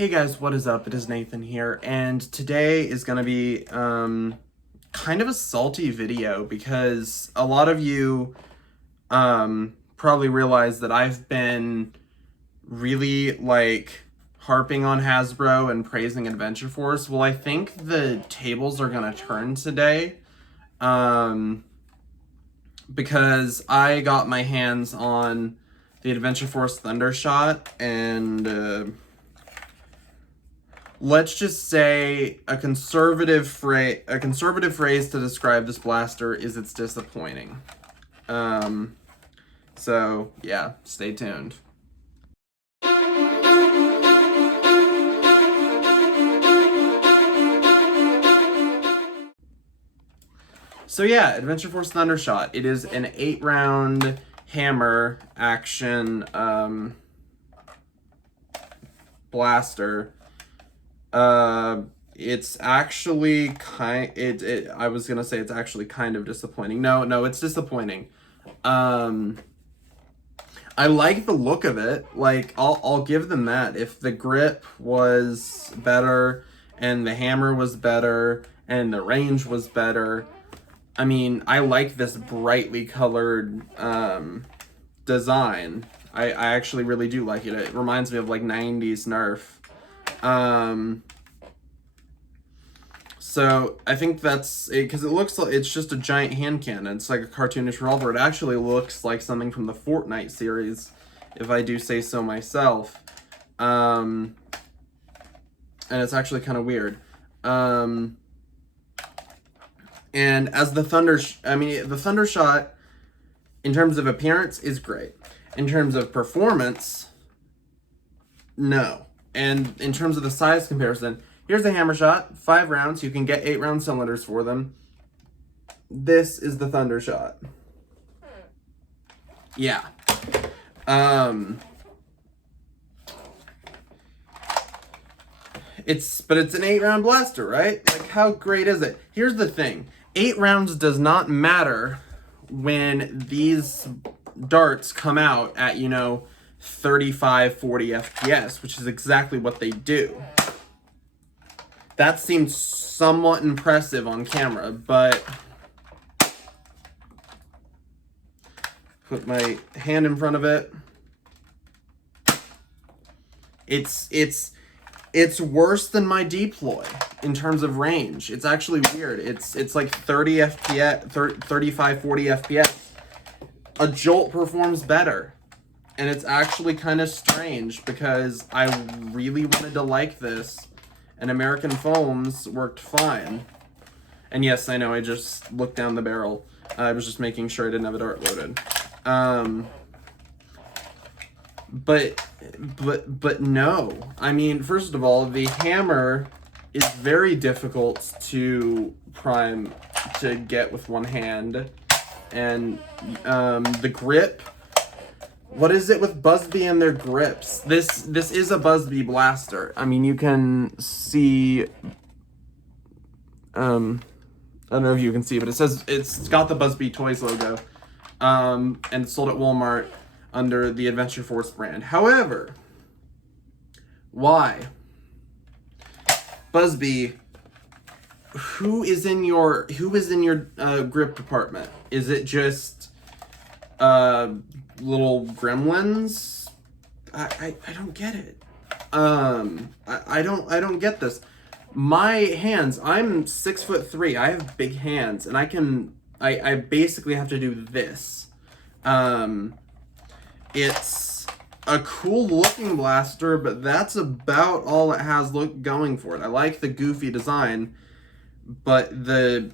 Hey guys, what is up? It is Nathan here, and today is going to be kind of a salty video because a lot of you probably realize that I've been really harping on Hasbro and praising Adventure Force. Well, I think the tables are going to turn today because I got my hands on the Adventure Force Thundershot, and let's just say a conservative phrase to describe this blaster is it's disappointing. So yeah, stay tuned. So yeah, Adventure Force Thundershot. It is an 8-round hammer action blaster. It's actually I was gonna say it's actually kind of disappointing. No, it's disappointing. I like the look of it. Like, I'll give them that. If the grip was better and the hammer was better and the range was better, I mean, I like this brightly colored design. I actually really do like it. It reminds me of like 90s Nerf. So I think that's it, because it looks like it's just a giant hand cannon. It's like a cartoonish revolver. It actually looks like something from the Fortnite series, if I do say so myself. And it's actually kind of weird. And as the Thundershot, in terms of appearance, is great. In terms of performance, no. And in terms of the size comparison, here's a hammer shot, 5 rounds. You can get 8-round cylinders for them. This is the Thundershot. Yeah. It's an 8-round blaster, right? Like, how great is it? Here's the thing. 8 rounds does not matter when these darts come out at, 35, 40 FPS, which is exactly what they do. That seems somewhat impressive on camera, but put my hand in front of it. It's worse than my deploy in terms of range. It's actually weird. It's like 30 FPS, 35, 40 FPS. A Jolt performs better. And it's actually kind of strange because I really wanted to like this, and American Foams worked fine. And yes, I know, I just looked down the barrel. I was just making sure I didn't have a dart loaded. But no. I mean, first of all, the hammer is very difficult to prime to get with one hand. And the grip, what is it with Busby and their grips? This is a Busby blaster. I mean, you can see, I don't know if you can see, but it says, it's got the Busby Toys logo, and it's sold at Walmart under the Adventure Force brand. However, why? Busby, who is in your grip department? Is it just little gremlins? I don't get it. I don't get this. My hands, I'm 6'3". I have big hands, and I basically have to do this. It's a cool looking blaster, but that's about all it has going for it. I like the goofy design, but the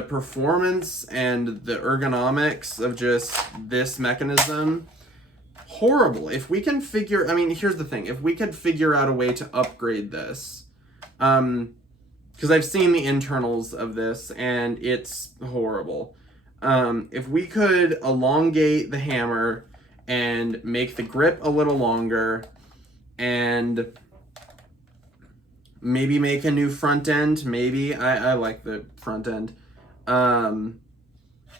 performance and the ergonomics of just this mechanism, horrible. If we can I mean, here's the thing. If we could figure out a way to upgrade this, because I've seen the internals of this, and it's horrible. If we could elongate the hammer and make the grip a little longer, and maybe make a new front end. Maybe I like the front end. And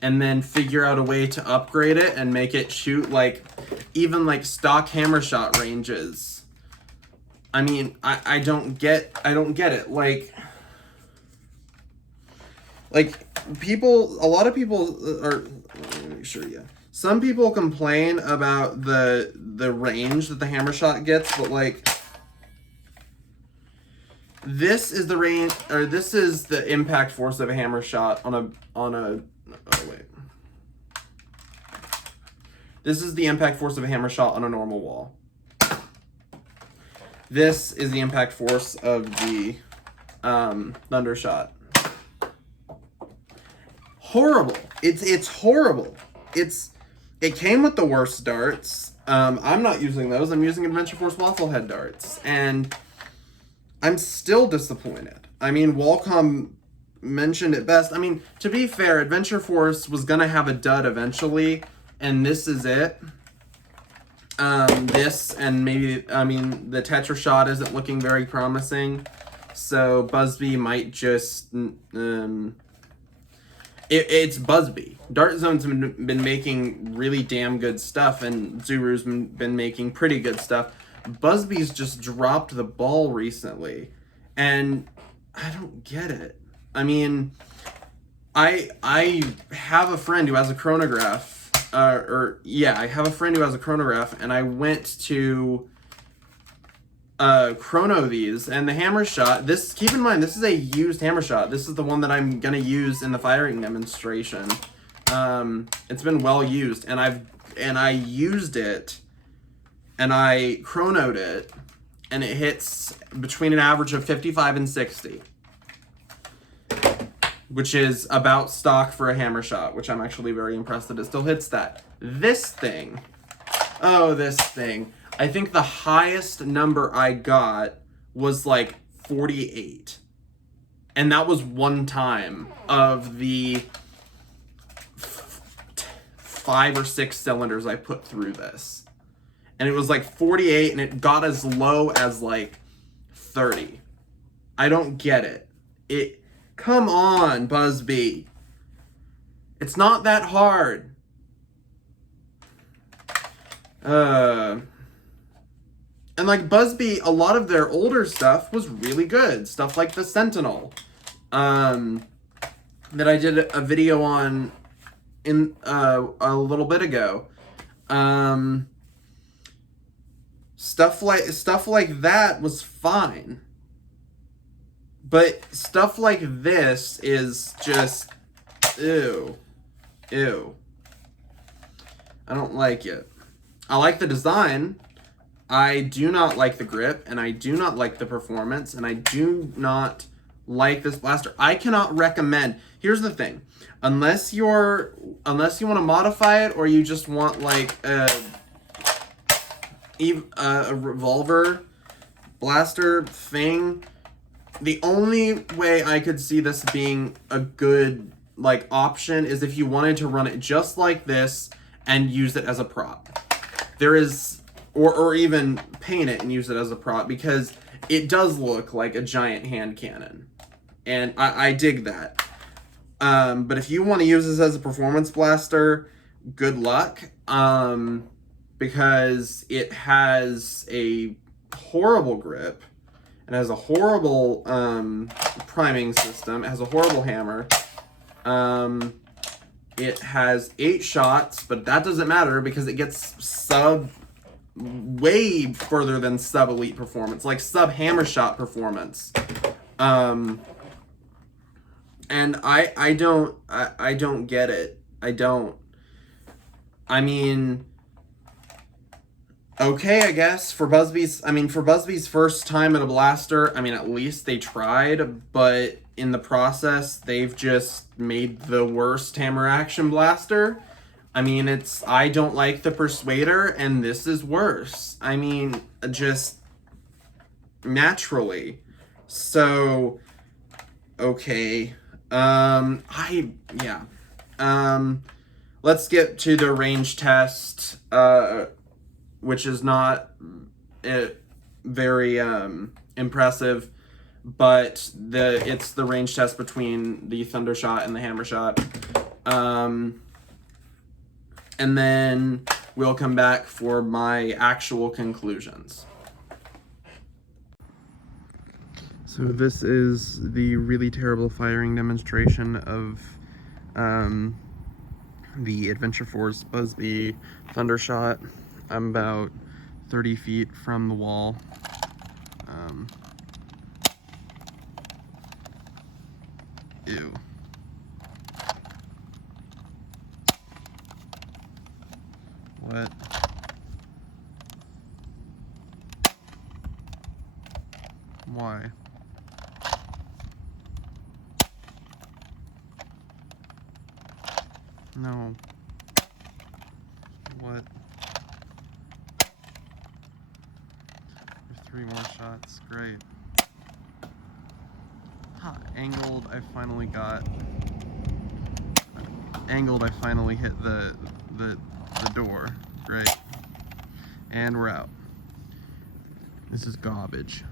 then figure out a way to upgrade it and make it shoot like even like stock hammer shot ranges. I mean, I don't get it. People, a lot of people are, let me make sure, yeah. Some people complain about the range that the Hammershot gets, but like, this is the range, or this is the impact force of a Hammershot oh wait. This is the impact force of a Hammershot on a normal wall. This is the impact force of the Thundershot. Horrible. It's horrible. It came with the worst darts. I'm not using those. I'm using Adventure Force Wafflehead darts, and I'm still disappointed. I mean, Walcom mentioned it best. I mean, to be fair, Adventure Force was gonna have a dud eventually, and this is it. This and maybe, I mean, the Tetra Shot isn't looking very promising, so Busby might just it's Busby. Dart Zone's been making really damn good stuff, and Zuru's been making pretty good stuff. Busby's just dropped the ball recently, and I don't get it. I mean, I have a friend who has a chronograph. I have a friend who has a chronograph, and I went to chrono these, and the Hammershot, this, keep in mind, this is a used Hammershot. This is the one that I'm gonna use in the firing demonstration. It's been well used, and I used it, and I chronoed it, and it hits between an average of 55 and 60. Which is about stock for a Hammershot, which I'm actually very impressed that it still hits that. This thing, I think the highest number I got was like 48. And that was one time of the 5 or 6 cylinders I put through this. And it was like 48, and it got as low as like 30. I don't get it. Come on, Busby. It's not that hard. And like Busby, a lot of their older stuff was really good. Stuff like the Sentinel, that I did a video on in a little bit ago. Stuff like that was fine. But stuff like this is just, ew. I don't like it. I like the design. I do not like the grip, and I do not like the performance, and I do not like this blaster. I cannot recommend. Here's the thing. Unless you want to modify it, or you just want like a revolver blaster thing, the only way I could see this being a good like option is if you wanted to run it just like this and use it as a prop. There is, or even paint it and use it as a prop, because it does look like a giant hand cannon, and I dig that. But if you want to use this as a performance blaster, good luck, because it has a horrible grip. It has a horrible priming system. It has a horrible hammer. It has 8 shots, but that doesn't matter because it gets sub way further than sub elite performance, like sub Hammershot performance. And I don't get it. I don't. I mean, okay, I guess for Busby's first time at a blaster, I mean, at least they tried, but in the process, they've just made the worst hammer action blaster. I mean, I don't like the Persuader, and this is worse. I mean, just naturally. So, okay. Let's get to the range test, which is not very impressive, but it's the range test between the Thundershot and the Hammershot. And then we'll come back for my actual conclusions. So this is the really terrible firing demonstration of the Adventure Force Busby Thundershot. I'm about 30 feet from the wall. Ew. What? Why? No. What? There's 3 more shots. Great. Ha! Angled, I finally got. Angled, I finally hit the door. Great. And we're out. This is garbage.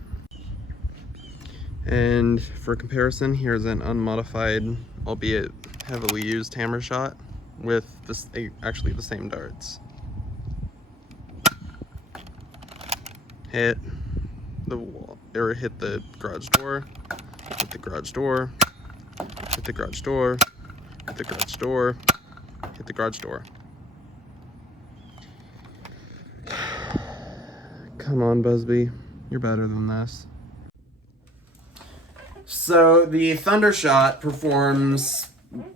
And for comparison, here's an unmodified, albeit heavily used hammer shot with this, actually the same darts. Hit the wall, or hit the garage door, hit the garage door, hit the garage door, hit the garage door, hit the garage door. Come on, Busby, you're better than this. So the Thundershot performs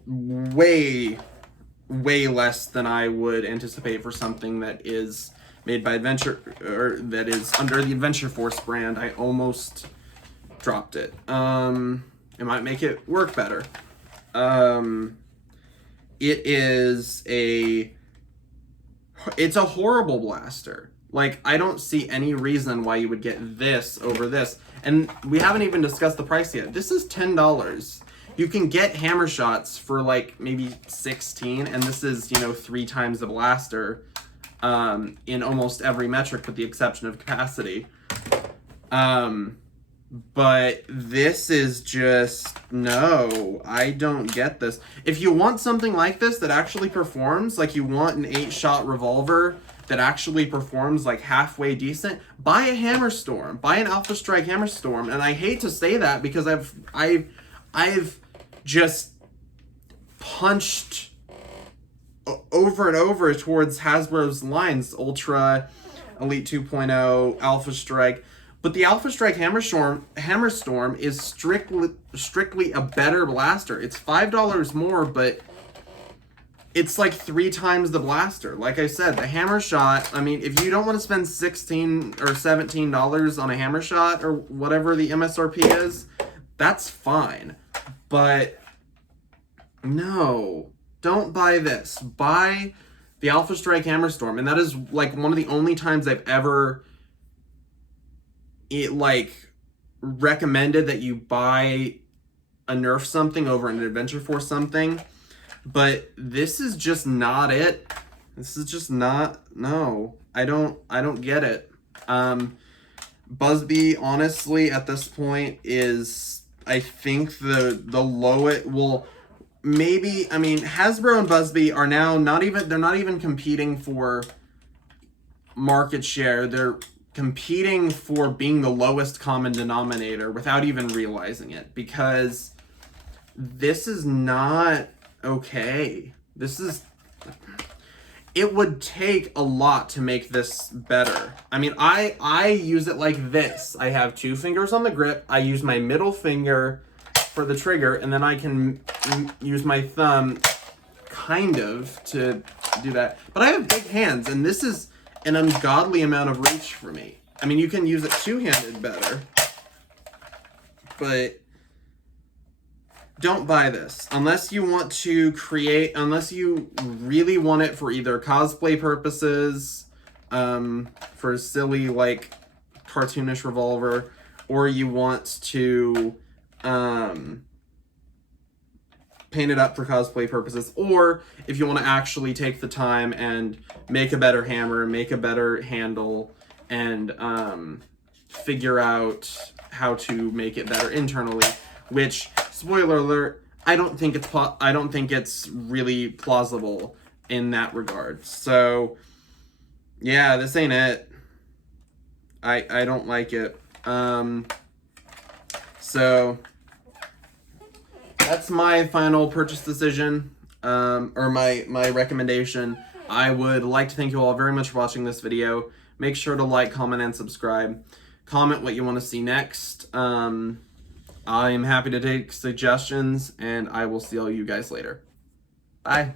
way less than I would anticipate for something that is made by Adventure, or that is under the Adventure Force brand. I almost dropped it. It might make it work better. It's a horrible blaster. Like, I don't see any reason why you would get this over this. And we haven't even discussed the price yet. This is $10. You can get hammer shots for like maybe 16, and this is, 3 times the blaster in almost every metric with the exception of capacity. But this is just, no, I don't get this. If you want something like this that actually performs, like you want an 8-shot revolver that actually performs like halfway decent, buy a Hammerstorm, buy an Alpha Strike Hammerstorm. And I hate to say that because I've just punched over and over towards Hasbro's lines, Ultra, Elite 2.0, Alpha Strike. But the Alpha Strike Hammerstorm is strictly a better blaster. It's $5 more, but it's like 3 times the blaster. Like I said, the hammer shot, I mean, if you don't want to spend $16 or $17 on a hammer shot or whatever the MSRP is, that's fine. But no, don't buy this. Buy the Alpha Strike Hammerstorm. And that is like one of the only times I've ever recommended that you buy a Nerf something over an Adventure Force something. But this is just not it. This is just not, no. I don't get it. Busby, honestly, at this point is, I think the lowest, well, maybe, I mean, Hasbro and Busby are now they're not even competing for market share. They're competing for being the lowest common denominator without even realizing it, because this is not okay. It would take a lot to make this better. I mean, I use it like this. I have 2 fingers on the grip. I use my middle finger for the trigger, and then I can use my thumb kind of to do that. But I have big hands, and this is an ungodly amount of reach for me. I mean, you can use it 2-handed better, but don't buy this unless you want to unless you really want it for either cosplay purposes, for a silly like cartoonish revolver, or you want to paint it up for cosplay purposes, or if you want to actually take the time and make a better hammer, make a better handle, and figure out how to make it better internally, which, spoiler alert, I don't think it's really plausible in that regard. So yeah, this ain't it. I don't like it. So that's my final purchase decision, or my recommendation. I would like to thank you all very much for watching this video. Make sure to like, comment, and subscribe. Comment what you want to see next. I am happy to take suggestions, and I will see all you guys later. Bye.